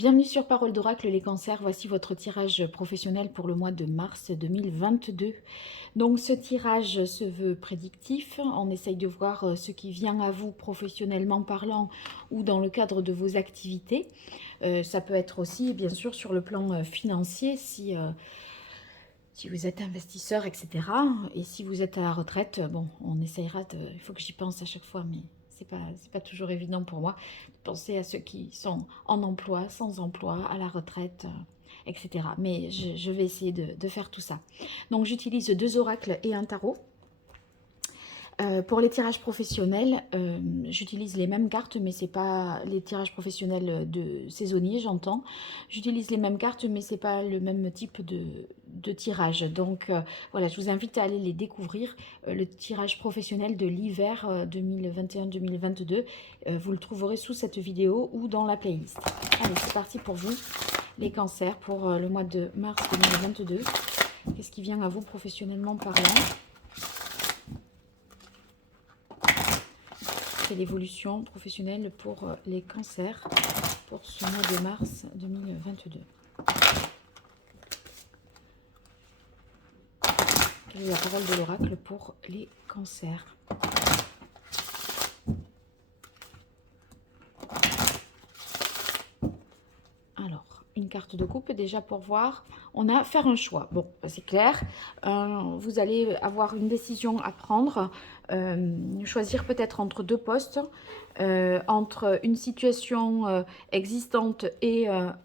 Bienvenue sur Parole d'Oracle, les cancers. Voici votre tirage professionnel pour le mois de mars 2022. Donc ce tirage se veut prédictif. On essaye de voir ce qui vient à vous professionnellement parlant ou dans le cadre de vos activités. Ça peut être aussi bien sûr sur le plan financier si vous êtes investisseur, etc. Et si vous êtes à la retraite, bon, on essayera de... Il faut que j'y pense à chaque fois, mais c'est pas toujours évident pour moi. Penser à ceux qui sont en emploi, sans emploi, à la retraite, etc. Mais je vais essayer de faire tout ça. Donc j'utilise 2 oracles et un tarot. Pour les tirages professionnels, j'utilise les mêmes cartes, mais c'est pas les tirages professionnels de saisonniers, j'entends. J'utilise les mêmes cartes, mais c'est pas le même type de tirage. Donc voilà, je vous invite à aller les découvrir. Le tirage professionnel de l'hiver 2021-2022, vous le trouverez sous cette vidéo ou dans la playlist. Allez, c'est parti pour vous, les cancers, pour le mois de mars 2022. Qu'est-ce qui vient à vous professionnellement parlant ? L'évolution professionnelle pour les cancers pour ce mois de mars 2022. Quelle est la parole de l'oracle pour les cancers? Alors, une carte de coupe déjà pour voir. On a faire un choix. Bon, c'est clair. Vous allez avoir une décision à prendre. Choisir peut-être entre 2 postes, entre une situation existante et un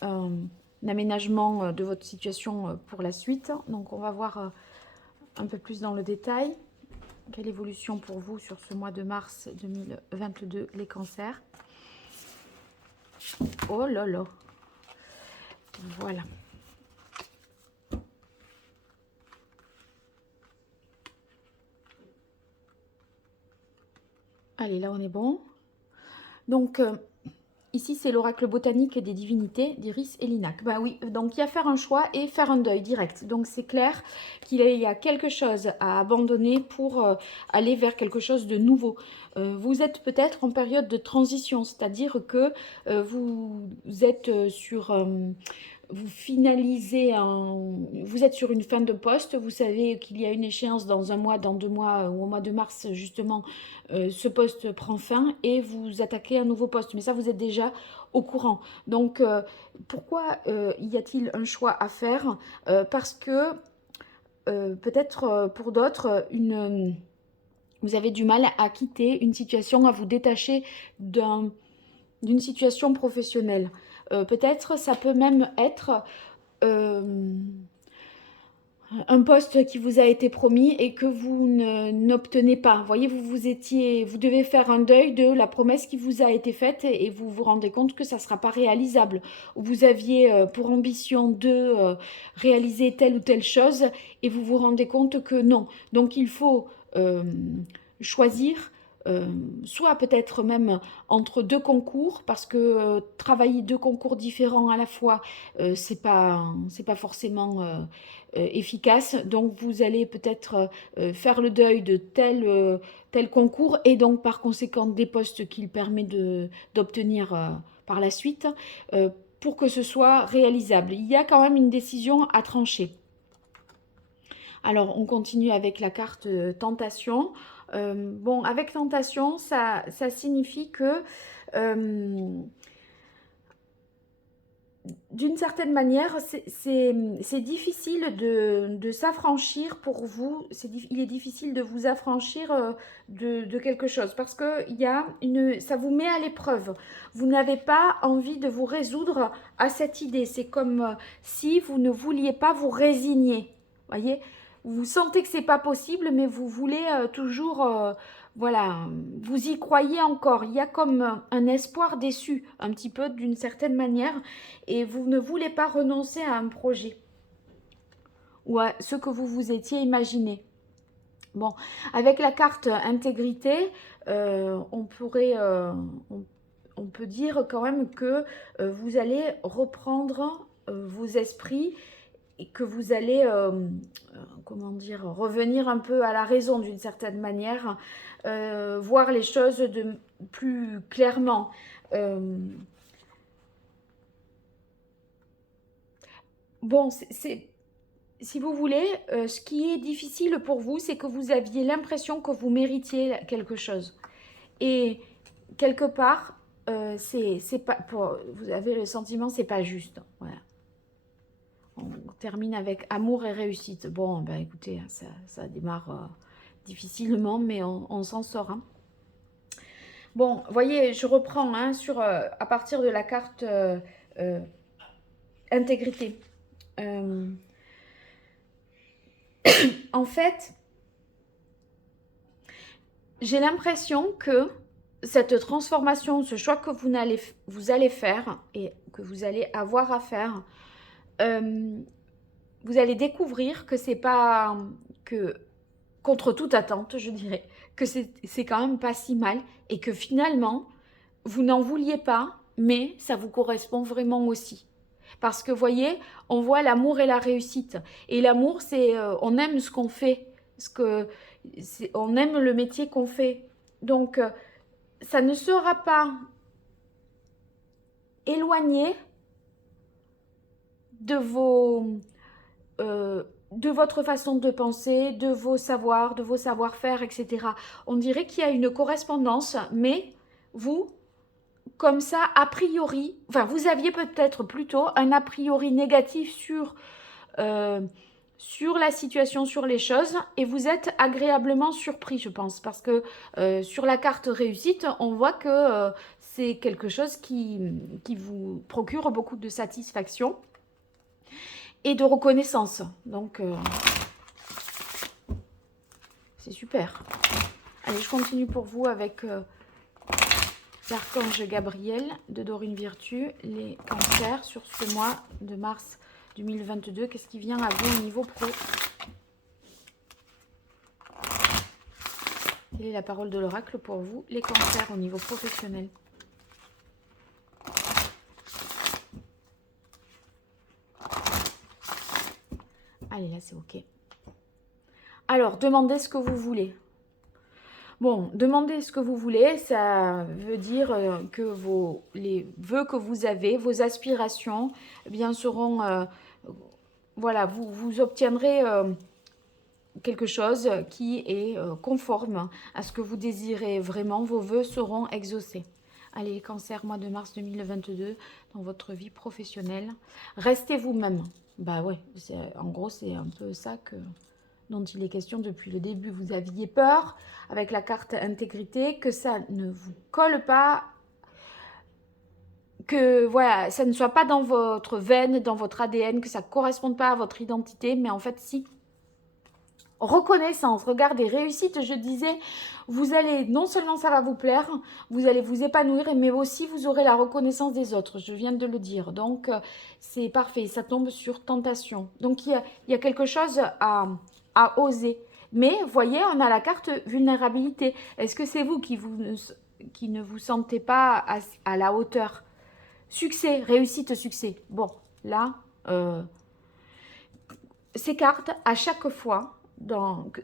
aménagement de votre situation pour la suite. Donc, on va voir un peu plus dans le détail. Quelle évolution pour vous sur ce mois de mars 2022, les cancers? Oh là là! Voilà. Allez, là on est bon. Donc, ici c'est l'oracle botanique des divinités d'Iris et Linac. Bah oui, donc il y a faire un choix et faire un deuil direct. Donc c'est clair qu'il y a quelque chose à abandonner pour aller vers quelque chose de nouveau. Vous êtes peut-être en période de transition, c'est-à-dire que vous êtes sur... vous finalisez, vous êtes sur une fin de poste, vous savez qu'il y a une échéance dans 1 mois, dans 2 mois, ou au mois de mars justement, ce poste prend fin et vous attaquez un nouveau poste. Mais ça, vous êtes déjà au courant. Donc, pourquoi y a-t-il un choix à faire? Parce que peut-être pour d'autres, vous avez du mal à quitter une situation, à vous détacher d'une situation professionnelle. Peut-être ça peut même être un poste qui vous a été promis et que vous n'obtenez pas. Vous voyez, vous devez faire un deuil de la promesse qui vous a été faite et vous vous rendez compte que ça ne sera pas réalisable. Vous aviez pour ambition de réaliser telle ou telle chose et vous vous rendez compte que non. Donc il faut choisir soit peut-être même entre 2 concours, parce que travailler 2 concours différents à la fois, c'est pas forcément efficace. Donc vous allez peut-être faire le deuil de tel concours et donc par conséquent des postes qu'il permet d'obtenir par la suite, pour que ce soit réalisable. Il y a quand même une décision à trancher. Alors, on continue avec la carte tentation. Bon, avec tentation, ça signifie que d'une certaine manière, c'est difficile de s'affranchir pour vous. Il est difficile de vous affranchir de quelque chose parce que ça vous met à l'épreuve. Vous n'avez pas envie de vous résoudre à cette idée. C'est comme si vous ne vouliez pas vous résigner. Voyez, vous sentez que c'est pas possible, mais vous voulez toujours, voilà, vous y croyez encore. Il y a comme un espoir déçu, un petit peu d'une certaine manière, et vous ne voulez pas renoncer à un projet ou à ce que vous vous étiez imaginé. Bon, avec la carte intégrité, on peut dire quand même que vous allez reprendre vos esprits et que vous allez, comment dire, revenir un peu à la raison d'une certaine manière, voir les choses plus clairement. bon, si vous voulez, ce qui est difficile pour vous, c'est que vous aviez l'impression que vous méritiez quelque chose. Et quelque part, c'est pas, vous avez le sentiment, c'est pas juste. Voilà. On termine avec amour et réussite. Bon, ben écoutez, ça démarre difficilement, mais on s'en sort. Hein. Bon, voyez, je reprends hein, à partir de la carte intégrité. En fait, j'ai l'impression que cette transformation, ce choix que vous allez faire et que vous allez avoir à faire, vous allez découvrir que c'est pas que contre toute attente, je dirais, que c'est quand même pas si mal et que finalement, vous n'en vouliez pas, mais ça vous correspond vraiment aussi. Parce que, voyez, on voit l'amour et la réussite. Et l'amour, c'est on aime ce qu'on fait, on aime le métier qu'on fait. Donc, ça ne sera pas éloigné de votre façon de penser, de vos savoirs, de vos savoir-faire, etc. On dirait qu'il y a une correspondance, mais vous, comme ça, a priori, enfin, vous aviez peut-être plutôt un a priori négatif sur la situation, sur les choses, et vous êtes agréablement surpris, je pense, parce que sur la carte réussite, on voit que c'est quelque chose qui vous procure beaucoup de satisfaction et de reconnaissance. Donc, c'est super. Allez, je continue pour vous avec l'archange Gabriel de Dorine Virtue, les cancers sur ce mois de mars 2022. Qu'est-ce qui vient à vous au niveau pro? Quelle est la parole de l'oracle pour vous, les cancers au niveau professionnel? Allez, là, c'est OK. Alors, demandez ce que vous voulez. Bon, demandez ce que vous voulez, ça veut dire que les vœux que vous avez, vos aspirations, eh bien, seront... voilà, vous obtiendrez quelque chose qui est conforme à ce que vous désirez vraiment. Vos vœux seront exaucés. Allez, cancer, mois de mars 2022, dans votre vie professionnelle. Restez vous-même. Bah ouais, en gros, c'est un peu ça dont il est question depuis le début. Vous aviez peur, avec la carte intégrité, que ça ne vous colle pas, que voilà, ça ne soit pas dans votre veine, dans votre ADN, que ça ne corresponde pas à votre identité, mais en fait, si. Reconnaissance, regardez, réussite, je disais, vous allez, non seulement ça va vous plaire, vous allez vous épanouir, mais aussi vous aurez la reconnaissance des autres, je viens de le dire, donc c'est parfait, ça tombe sur tentation. Donc il y a quelque chose à oser, mais voyez, on a la carte vulnérabilité. Est-ce que c'est vous qui ne vous sentez pas à la hauteur? Succès, réussite, succès. Bon, là, ces cartes, à chaque fois,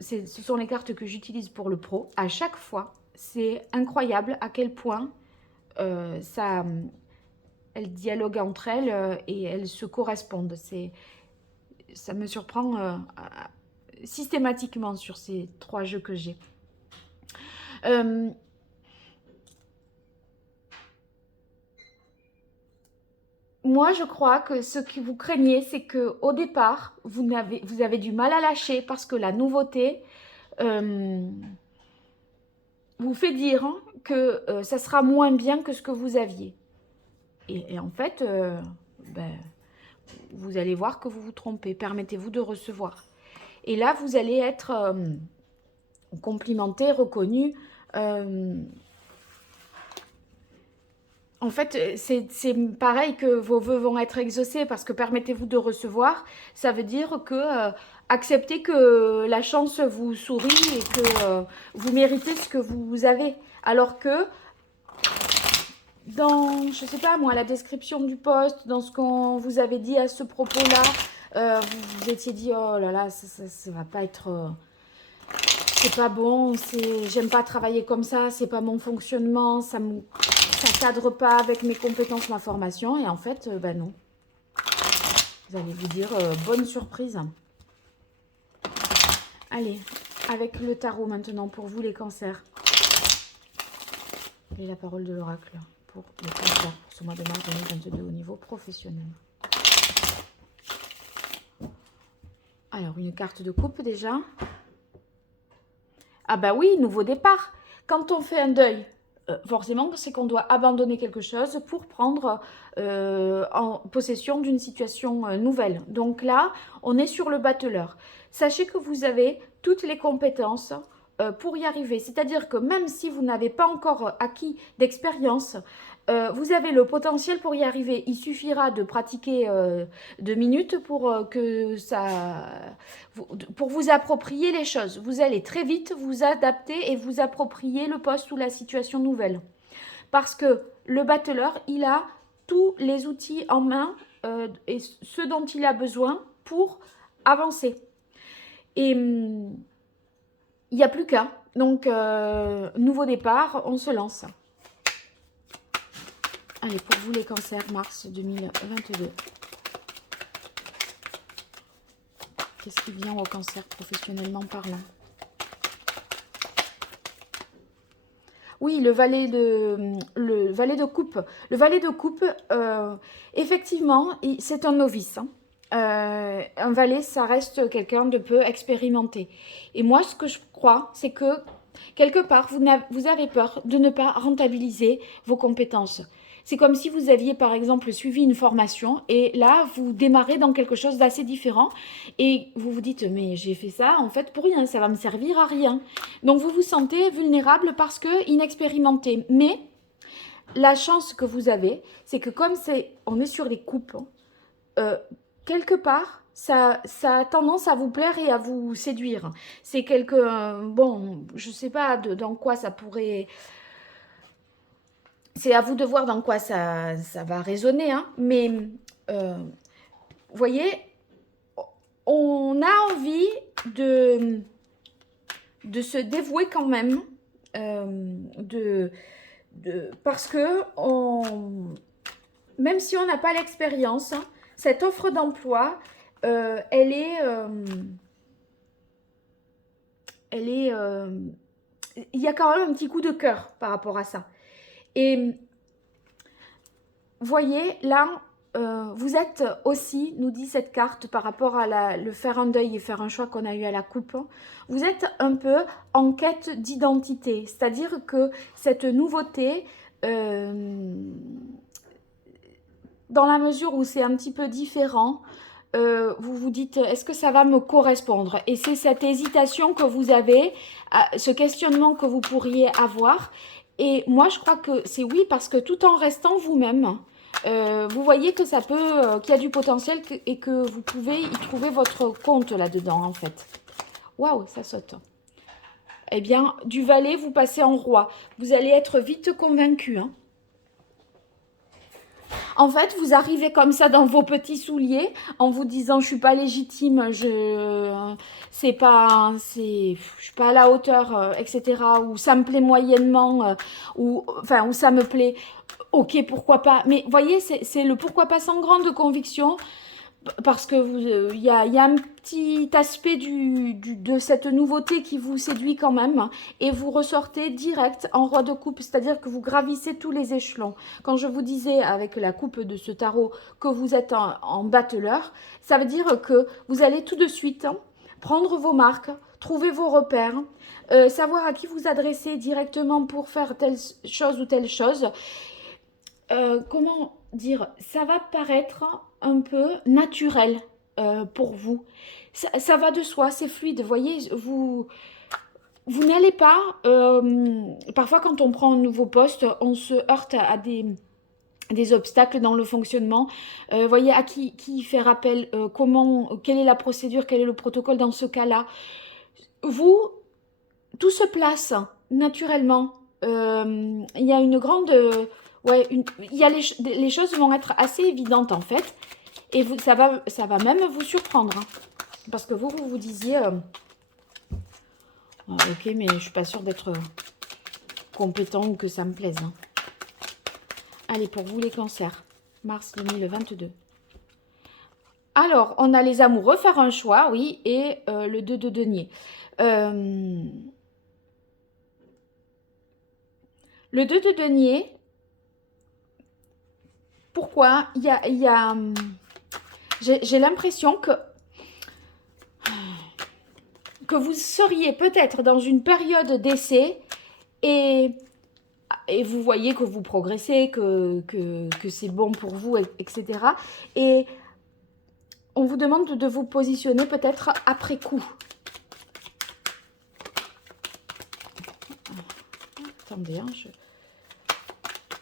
ce sont les cartes que j'utilise pour le pro. À chaque fois, c'est incroyable à quel point elles dialoguent entre elles et elles se correspondent. Ça me surprend systématiquement sur ces 3 jeux que j'ai. Moi, je crois que ce que vous craignez, c'est qu'au départ, vous avez du mal à lâcher parce que la nouveauté vous fait dire que ça sera moins bien que ce que vous aviez. Et en fait, vous allez voir que vous vous trompez. Permettez-vous de recevoir. Et là, vous allez être complimenté, reconnu. En fait, c'est pareil que vos vœux vont être exaucés parce que permettez-vous de recevoir. Ça veut dire que acceptez que la chance vous sourit et que vous méritez ce que vous avez. Alors que dans, je sais pas moi, la description du poste, dans ce qu'on vous avait dit à ce propos-là, vous étiez dit, oh là là, ça va pas être... c'est pas bon, j'aime pas travailler comme ça, c'est pas mon fonctionnement, ça cadre pas avec mes compétences, ma formation. Et en fait, non. Vous allez vous dire bonne surprise. Allez, avec le tarot maintenant pour vous les cancers. Et la parole de l'oracle pour les cancers pour ce mois de mars 2022 au niveau professionnel. Alors, une carte de coupe déjà. Ah bah oui, nouveau départ. Quand on fait un deuil, forcément, c'est qu'on doit abandonner quelque chose pour prendre en possession d'une situation nouvelle. Donc là, on est sur le battleur. Sachez que vous avez toutes les compétences pour y arriver. C'est-à-dire que même si vous n'avez pas encore acquis d'expérience, vous avez le potentiel pour y arriver. Il suffira de pratiquer 2 minutes pour pour vous approprier les choses. Vous allez très vite vous adapter et vous approprier le poste ou la situation nouvelle. Parce que le battleur, il a tous les outils en main et ce dont il a besoin pour avancer. Et il n'y a plus qu'à. Donc, nouveau départ, on se lance. Allez, pour vous les cancers, mars 2022. Qu'est-ce qui vient au cancer professionnellement parlant? Oui, le valet de coupe. Le valet de coupe, effectivement, c'est un novice. Hein. Un valet, ça reste quelqu'un de peu expérimenté. Et moi, ce que je crois, c'est que quelque part, vous avez peur de ne pas rentabiliser vos compétences. C'est comme si vous aviez, par exemple, suivi une formation et là, vous démarrez dans quelque chose d'assez différent et vous vous dites, mais j'ai fait ça, en fait, pour rien, ça va me servir à rien. Donc, vous vous sentez vulnérable parce que inexpérimenté. Mais la chance que vous avez, c'est que comme on est sur les coupes, quelque part, ça a tendance à vous plaire et à vous séduire. C'est bon, je ne sais pas dans quoi ça pourrait... C'est à vous de voir dans quoi ça va résonner, hein. Mais, vous voyez, on a envie de se dévouer quand même, parce que même si on n'a pas l'expérience, hein, cette offre d'emploi, elle est... il y a quand même un petit coup de cœur par rapport à ça. Et voyez, là, vous êtes aussi, nous dit cette carte, par rapport à le faire un deuil et faire un choix qu'on a eu à la coupe, vous êtes un peu en quête d'identité. C'est-à-dire que cette nouveauté, dans la mesure où c'est un petit peu différent, vous vous dites, est-ce que ça va me correspondre? Et c'est cette hésitation que vous avez, ce questionnement que vous pourriez avoir. Et moi, je crois que c'est oui, parce que tout en restant vous-même, vous voyez que ça peut, qu'il y a du potentiel et que vous pouvez y trouver votre compte là-dedans, en fait. Waouh, ça saute. Eh bien, du valet, vous passez en roi. Vous allez être vite convaincu, hein. En fait, vous arrivez comme ça dans vos petits souliers en vous disant je suis pas légitime, je suis pas à la hauteur, etc. Ou ça me plaît moyennement, ou ça me plaît. Ok, pourquoi pas. Mais voyez, c'est le pourquoi pas sans grande conviction. Parce que y a un petit aspect de cette nouveauté qui vous séduit quand même et vous ressortez direct en roi de coupe, c'est-à-dire que vous gravissez tous les échelons. Quand je vous disais avec la coupe de ce tarot que vous êtes en battleur, ça veut dire que vous allez tout de suite prendre vos marques, trouver vos repères, savoir à qui vous adresser directement pour faire telle chose ou telle chose. Comment dire, ça va paraître un peu naturel pour vous. Ça va de soi, c'est fluide. Vous voyez, vous n'allez pas... parfois, quand on prend un nouveau poste, on se heurte à des obstacles dans le fonctionnement. Voyez, à qui faire appel, quelle est la procédure, quel est le protocole dans ce cas-là. Tout se place naturellement. Il y a une grande... les choses vont être assez évidentes en fait. Et ça va même vous surprendre. Hein. Parce que vous disiez... ok, mais je suis pas sûre d'être compétent ou que ça me plaise. Hein. Allez, pour vous les cancers. Mars 2022. Alors, on a les amoureux, faire un choix, oui, et le 2 de denier. Le 2 de denier, pourquoi? J'ai l'impression que vous seriez peut-être dans une période d'essai et vous voyez que vous progressez, que c'est bon pour vous, etc. Et on vous demande de vous positionner peut-être après coup. Attendez, hein,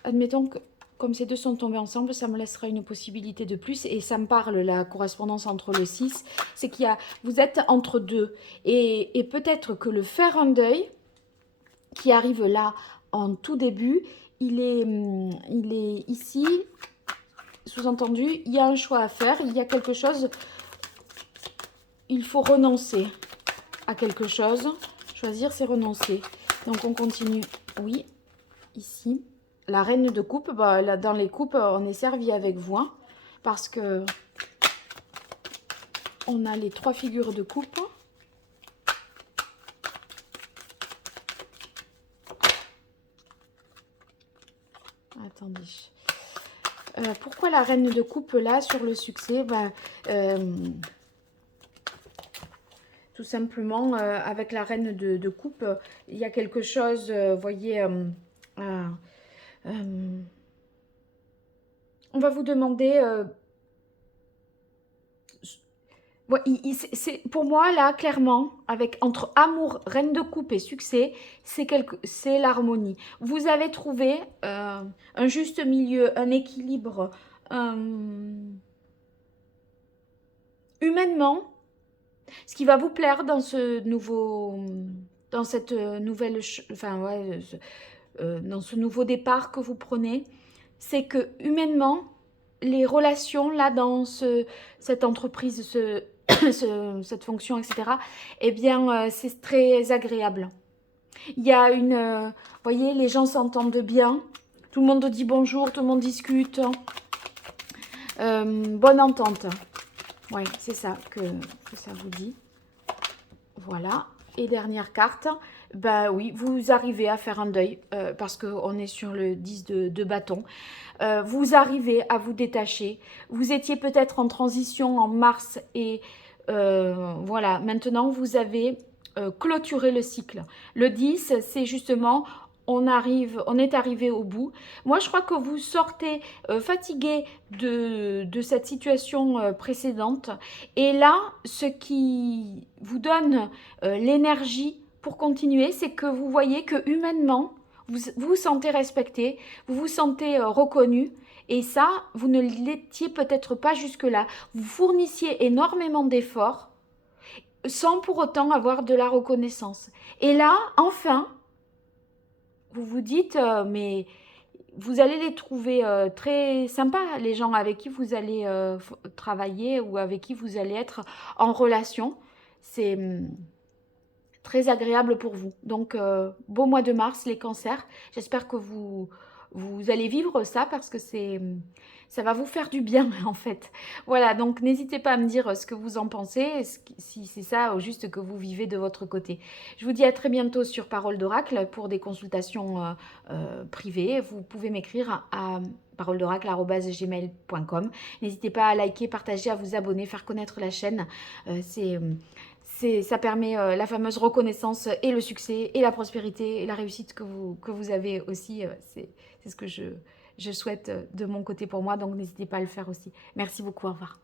admettons que comme ces deux sont tombés ensemble, ça me laissera une possibilité de plus. Et ça me parle, la correspondance entre le 6, c'est vous êtes entre deux. Et peut-être que le faire un deuil, qui arrive là en tout début, il est ici, sous-entendu, il y a un choix à faire, il y a quelque chose, il faut renoncer à quelque chose. Choisir, c'est renoncer. Donc on continue, oui, ici. La reine de coupe, bah, là, dans les coupes, on est servi avec vous, hein, parce que on a les 3 figures de coupe. Attendez. Pourquoi la reine de coupe là sur le succès? Bah, tout simplement, avec la reine de coupe, il y a quelque chose, vous voyez, on va vous demander... pour moi, là, clairement, entre amour, reine de coupe et succès, c'est l'harmonie. Vous avez trouvé un juste milieu, un équilibre. Humainement, ce qui va vous plaire dans cette nouvelle, enfin, ouais, dans ce nouveau départ que vous prenez, c'est que humainement, les relations là dans cette entreprise, cette fonction, etc., eh bien, c'est très agréable. Il y a vous voyez, les gens s'entendent bien, tout le monde dit bonjour, tout le monde discute, bonne entente. Oui, c'est ça que ça vous dit. Voilà. Et dernière carte, bah oui, vous arrivez à faire un deuil parce qu'on est sur le 10 de bâton. Vous arrivez à vous détacher. Vous étiez peut-être en transition en mars et voilà, maintenant vous avez clôturé le cycle. Le 10, c'est justement... on est arrivé au bout. Moi, je crois que vous sortez fatigué de cette situation précédente. Et là, ce qui vous donne l'énergie pour continuer, c'est que vous voyez que humainement, vous vous sentez respecté, vous vous sentez reconnu. Et ça, vous ne l'étiez peut-être pas jusque-là. Vous fournissiez énormément d'efforts sans pour autant avoir de la reconnaissance. Et là, enfin, vous vous dites, mais vous allez les trouver très sympas, les gens avec qui vous allez travailler ou avec qui vous allez être en relation. C'est très agréable pour vous. Donc, beau mois de mars, les cancers. J'espère que vous allez vivre ça parce que ça va vous faire du bien, en fait. Voilà, donc n'hésitez pas à me dire ce que vous en pensez, si c'est ça au juste que vous vivez de votre côté. Je vous dis à très bientôt sur Parole d'Oracle pour des consultations privées. Vous pouvez m'écrire à paroledoracle@gmail.com. N'hésitez pas à liker, partager, à vous abonner, faire connaître la chaîne. Ça permet la fameuse reconnaissance et le succès et la prospérité et la réussite que vous avez aussi. C'est ce que je souhaite de mon côté pour moi, donc n'hésitez pas à le faire aussi. Merci beaucoup, au revoir.